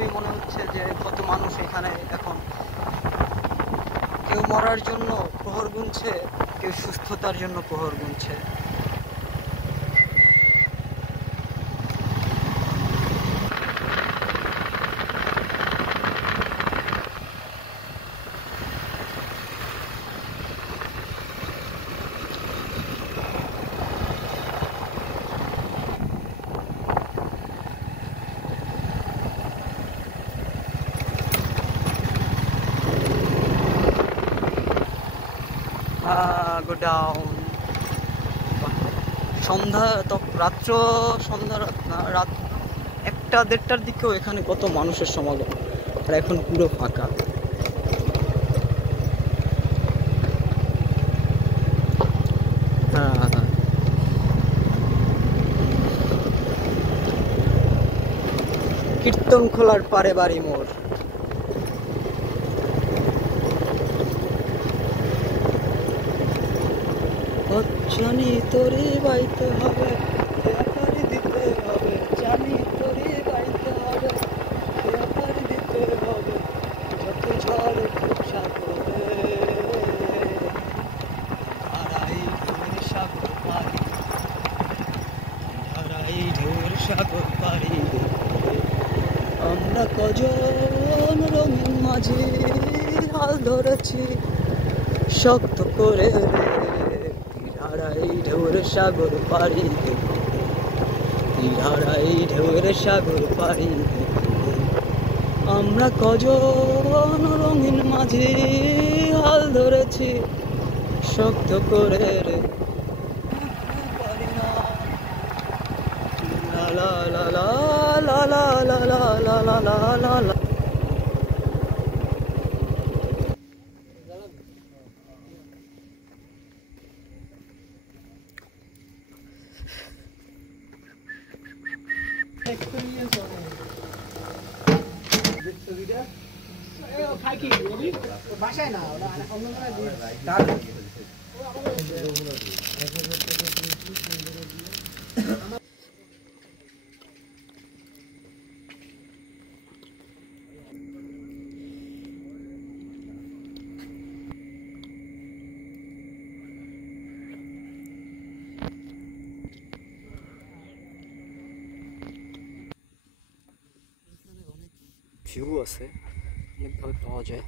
ভাবেই মনে হচ্ছে যে কত মানুষ এখানে এখন কেউ মরার জন্য প্রহর গুনছে, কেউ সুস্থতার জন্য প্রহর গুনছে। Go down. সন্ধ্যা রাত্র সন্ধ্যা রাত 1টা-1:30টার দিকেও এখানে কত মানুষের সমাগম, আর এখন পুরো ফাঁকা। হ্যাঁ, কীর্তন খোলার পারে বাড়ি মোর। জানি তোরে বাইতে হবে, পাড়ি দিতে হবে, জানি তোরে বাইতে হবে, পাড়ি দিতে হবে, যত ঝড় সাগরে ধারাই ঢেউর সাগর পাড়ি, ধারাই ঢেউর সাগর পাড়ি। আমরা কজন রঙিন মাঝি হাল ধরেছি শক্ত করে, ধারাই ঢেউর সাগর পাড়ি, ধারাই ঢেউর সাগর পাড়ি। আমরা কজন রঙিন মাঝি হাল ধরেছি শক্ত করে রে, লা লা লা লা লা লা লা লা লা লা লা লা। বাসায় না ভিউ আছে, অনেকভাবে পাওয়া যায়।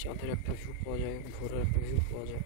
চাঁদের একটা ভিউ পাওয়া যায়, ভোরের একটা ভিউ পাওয়া যায়।